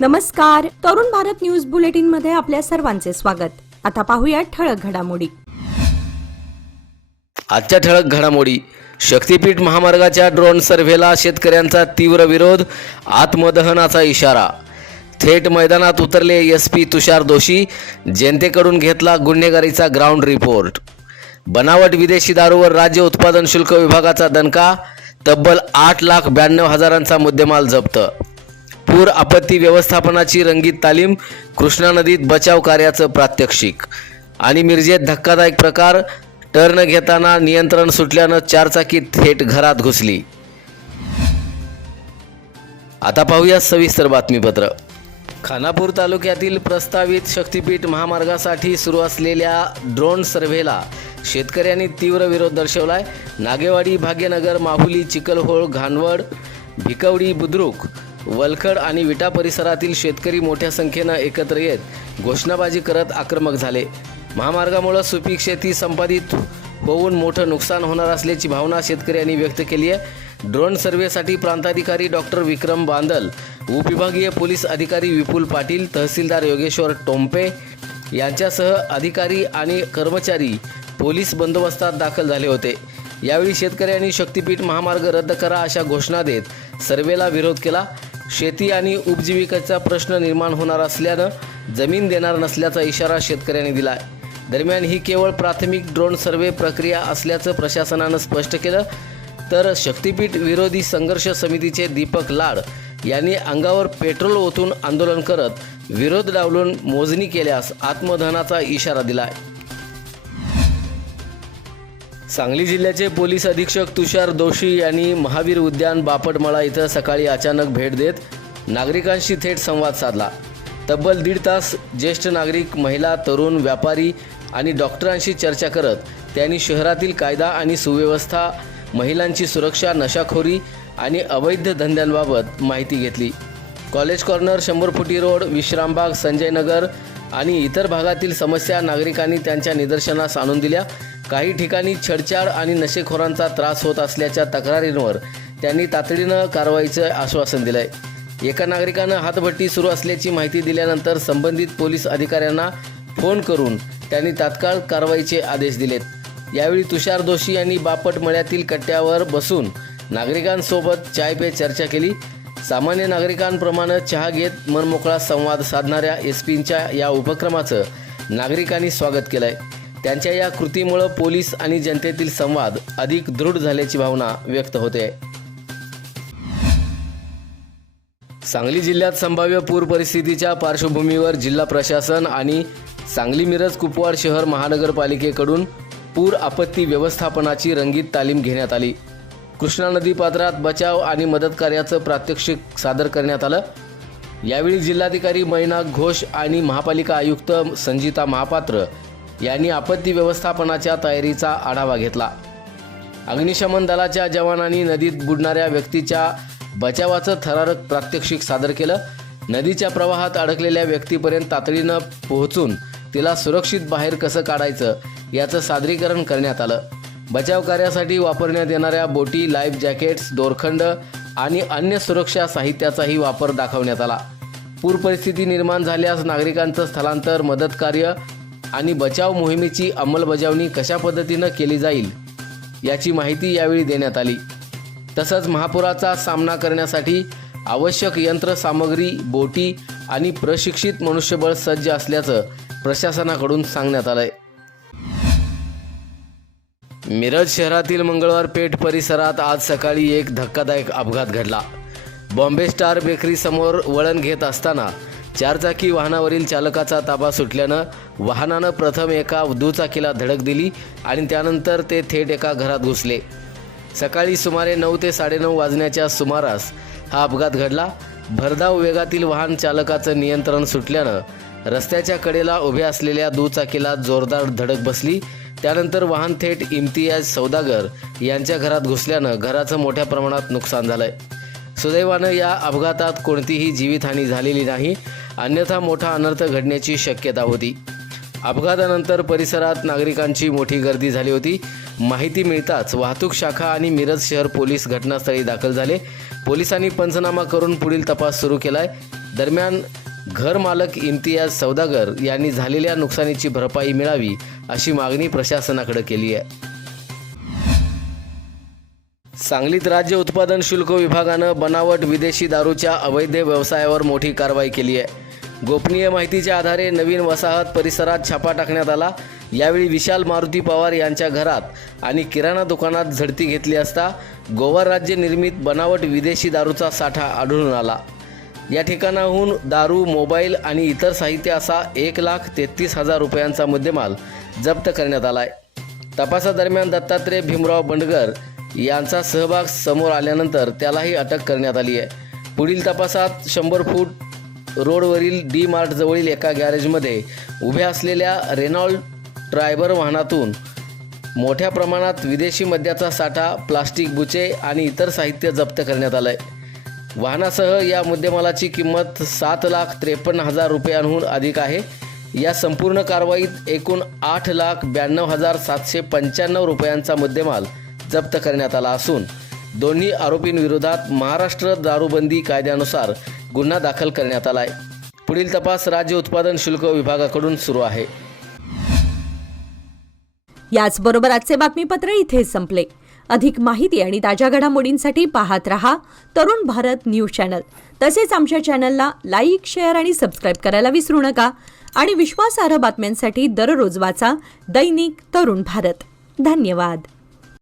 नमस्कार, Tarun Bharat news bulletin मध्ये आपल्या सर्वांचे स्वागत. आता पाहूया ठळक घडामोडी. आजच्या ठळक घडामोडी. शक्तीपीठ महामार्गाच्या ड्रोन सर्व्हेला शेतकऱ्यांचा तीव्र विरोध, आत्मदहनाचा इशारा. थेट मैदानात उतरले SP तुषार दोशी, जनतेकडून घेतला गुन्हेगारीचा ग्राउंड रिपोर्ट. बनावट विदेशी दारूवर राज्य उत्पादन शुल्क विभागाचा दणका, तब्बल 8,92,000चा मुद्देमाल जप्त. पूर आपत्ती व्यवस्थापनाची रंगीत तालीम, कृष्णा नदीत बचाव कार्याचं प्रात्यक्षिक. आणि मिरजेत धक्कादायक प्रकार, टर्न घेताना नियंत्रण सुटल्यानं चारचाकी थेट घरात घुसली. आता पाहूया सविस्तर बातमीपत्र. खानापूर तालुक्यातील प्रस्तावित शक्तीपीठ महामार्गासाठी सुरू असलेल्या ड्रोन सर्व्हेला शेतकऱ्यांनी तीव्र विरोध दर्शवलाय. नागेवाडी, भाग्यनगर, माहुली, चिखलहोळ, घाणवड, भिकवडी, बुद्रुक, वलखड आणि विटा परिसरातील शेतकरी मोठ्या संख्येनं एकत्र येत घोषणाबाजी करत आक्रमक झाले. महामार्गामुळे सुपीक शेती संपादित होऊन मोठं नुकसान होणार असल्याची भावना शेतकऱ्यांनी व्यक्त केली आहे. ड्रोन सर्व्हेसाठी प्रांताधिकारी डॉक्टर विक्रम बांदल, उपविभागीय पोलीस अधिकारी विपुल पाटील, तहसीलदार योगेश्वर टोंपे यांच्यासह अधिकारी आणि कर्मचारी पोलीस बंदोबस्तात दाखल झाले होते. यावेळी शेतकऱ्यांनी शक्तीपीठ महामार्ग रद्द करा अशा घोषणा देत सर्व्हेला विरोध केला. शेती आणि उपजीविकेचा प्रश्न निर्माण होणार असल्यानं जमीन देणार नसल्याचा इशारा शेतकऱ्यांनी दिला. दरम्यान ही केवळ प्राथमिक ड्रोन सर्व्हे प्रक्रिया असल्याचं प्रशासनानं स्पष्ट केलं. तर शक्तीपीठ विरोधी संघर्ष समितीचे दीपक लाड यांनी अंगावर पेट्रोल ओतून आंदोलन करत विरोध डावलून मोजणी केल्यास आत्मदहनाचा इशारा दिला. सांगली जिल्ह्याचे पोलीस अधीक्षक तुषार दोशी यांनी महावीर उद्यान बापटमळा इथं सकाळी अचानक भेट देत नागरिकांशी थेट संवाद साधला. तब्बल 1.5 तास ज्येष्ठ नागरिक, महिला, तरुण, व्यापारी आणि डॉक्टरांशी चर्चा करत त्यांनी शहरातील कायदा आणि सुव्यवस्था, महिलांची सुरक्षा, नशाखोरी आणि अवैध धंद्यांबाबत माहिती घेतली. कॉलेज कॉर्नर, 100 फुटी रोड, विश्रामबाग, संजय नगर आणि इतर भागातील समस्या नागरिकांनी त्यांच्या निदर्शनास आणून दिल्या. काही ठिकाणी छेडछाड आणि नशेखोरांचा त्रास होत असल्याच्या तक्रारींवर त्यांनी तातडीनं कारवाईचं आश्वासन दिलंय. एका नागरिकानं हातभट्टी सुरू असल्याची माहिती दिल्यानंतर संबंधित पोलीस अधिकाऱ्यांना फोन करून त्यांनी तात्काळ कारवाईचे आदेश दिलेत. यावेळी तुषार दोशी यांनी बापट मळ्यातील कट्ट्यावर बसून नागरिकांसोबत चाय पे चर्चा केली. सामान्य नागरिकांप्रमाणे चहा घेत मनमोकळा संवाद साधणाऱ्या SPंच्या या उपक्रमाचं नागरिकांनी स्वागत केलंय. त्यांच्या या कृतीमुळे पोलीस आणि जनतेतील संवाद अधिक दृढ झाल्याची भावना व्यक्त होते. सांगली जिल्ह्यात संभाव्य पूर परिस्थितीच्या पार्श्वभूमीवर जिल्हा प्रशासन आणि सांगली, मिरज, कुपवाड शहर महानगरपालिकेकडून पूर आपत्ती व्यवस्थापनाची रंगीत तालीम घेण्यात आली. कृष्णा नदी पात्रात बचाव आणि मदत कार्याचं प्रात्यक्षिक सादर करण्यात आलं. यावेळी जिल्हाधिकारी मैनाक घोष आणि महापालिका आयुक्त संजिता महापात्र यांनी आपत्ती व्यवस्थापनाच्या तयारीचा आढावा घेतला. अग्निशमन दलाच्या जवानांनी नदीत बुडणाऱ्या व्यक्तीच्या बचावाचं थरारक प्रात्यक्षिक सादर केलं. नदीच्या प्रवाहात अडकलेल्या व्यक्तीपर्यंत तातडीनं पोहोचून तिला सुरक्षित बाहेर कसं काढायचं याचं सादरीकरण करण्यात आलं. बचाव कार्यासाठी वापरण्यात येणाऱ्या बोटी, लाईफ जॅकेट्स, दोरखंड आणि अन्य सुरक्षा साहित्याचाही वापर दाखवण्यात आला. पूर परिस्थिती निर्माण झाल्यास नागरिकांचं स्थलांतर, मदत कार्य आणि बचाव मोहिमेची अंमलबजावणी कशा पद्धतीनं केली जाईल याची माहिती यावेळी देण्यात आली. तसंच महापुराचा सामना करण्यासाठी आवश्यक यंत्रसामग्री, बोटी आणि प्रशिक्षित मनुष्यबळ सज्ज असल्याचं प्रशासनाकडून सांगण्यात आलंय. मिरज शहरातील मंगळवार पेठ परिसरात आज सकाळी एक धक्कादायक अपघात घडला. बॉम्बे स्टार बेकरी समोर वळण घेत असताना चारचाकी वाहनावरील चालकाचा ताबा सुटल्यानं वाहनानं प्रथम एका दुचाकीला धडक दिली आणि त्यानंतर ते थेट एका घरात घुसले. सकाळी सुमारे 9 ते 9:30 वाजण्याच्या सुमारास हा अपघात घडला. भरधाव वेगातील वाहन चालकाचं नियंत्रण सुटल्यानं रस्त्याच्या कडेला उभ्या असलेल्या दुचाकीला जोरदार धडक बसली. त्यानंतर वाहन थेट इम्तियाज सौदागर यांच्या घरात घुसल्यानं घराचं मोठ्या प्रमाणात नुकसान झालंय. सुदैवानं या अपघातात कोणतीही जीवितहानी झालेली नाही, अन्यथा मोठा अनर्थ घडण्याची शक्यता होती. अपघातानंतर परिसरात नागरिकांची मोठी गर्दी झाली होती. माहिती मिळताच वाहतूक शाखा आणि मिरज शहर पोलीस घटनास्थळी दाखल झाले. पोलिसांनी पंचनामा करून पुढील तपास सुरू केलाय. दरम्यान घरमालक इम्तियाज सौदागर यांनी झालेल्या नुकसानीची भरपाई मिळावी अशी मागणी प्रशासनाकडे केली आहे. सांगलीत राज्य उत्पादन शुल्क विभागानं बनावट विदेशी दारूच्या अवैध व्यवसायावर मोठी कारवाई केली आहे. गोपनीय माहितीच्या आधारे नवीन वसाहत परिसरात छापा टाकण्यात आला. यावेळी विशाल मारुती पवार यांच्या घरात आणि किराणा दुकानात झडती घेतली असता गोवा राज्य निर्मित बनावट विदेशी दारूचा साठा आढळून आला. या ठिकाणाहून दारू, मोबाईल आणि इतर साहित्य असा 1,33,000 रुपयांचा मुद्देमाल जप्त करण्यात आलाय. तपासादरम्यान दत्तात्रय भीमराव बंडगर यांचा सहभाग समोर आल्यानंतर त्यालाही अटक करण्यात आली आहे. पुढील तपासात 100 फूट रोडवरील डी मार्ट जवळील एका गॅरेजमध्ये उभ्या असलेल्या रेनॉल्ड ट्रायबर वाहनातून मोठ्या प्रमाणात विदेशी मद्याचा साठा, प्लास्टिक बुचे आणि इतर साहित्य जप्त करण्यात आलं आहे. वाहनासह या मुद्देमालाची किंमत 7,53,000 रुपयांहून अधिक आहे. या संपूर्ण कारवाईत एकूण 8,92,795 रुपयांचा मुद्देमाल जप्त करण्यात आला असून दोन्ही आरोपींविरोधात महाराष्ट्र दारूबंदी कायद्यानुसार गुन्हा दाखल करण्यात आला आहे. पुढील तपास राज्य उत्पादन शुल्क विभागाकडून सुरू आहे. याचबरोबर आजचे बातमीपत्र इथे संपले. अधिक माहिती आणि ताज्या घडामोडींसाठी पाहत रहा तरुण भारत न्यूज चॅनल. तसेच आमच्या चॅनलला लाईक, शेअर आणि सबस्क्राईब करायला विसरू नका. आणि विश्वासार्ह बातम्यांसाठी दररोज वाचा दैनिक तरुण भारत. धन्यवाद.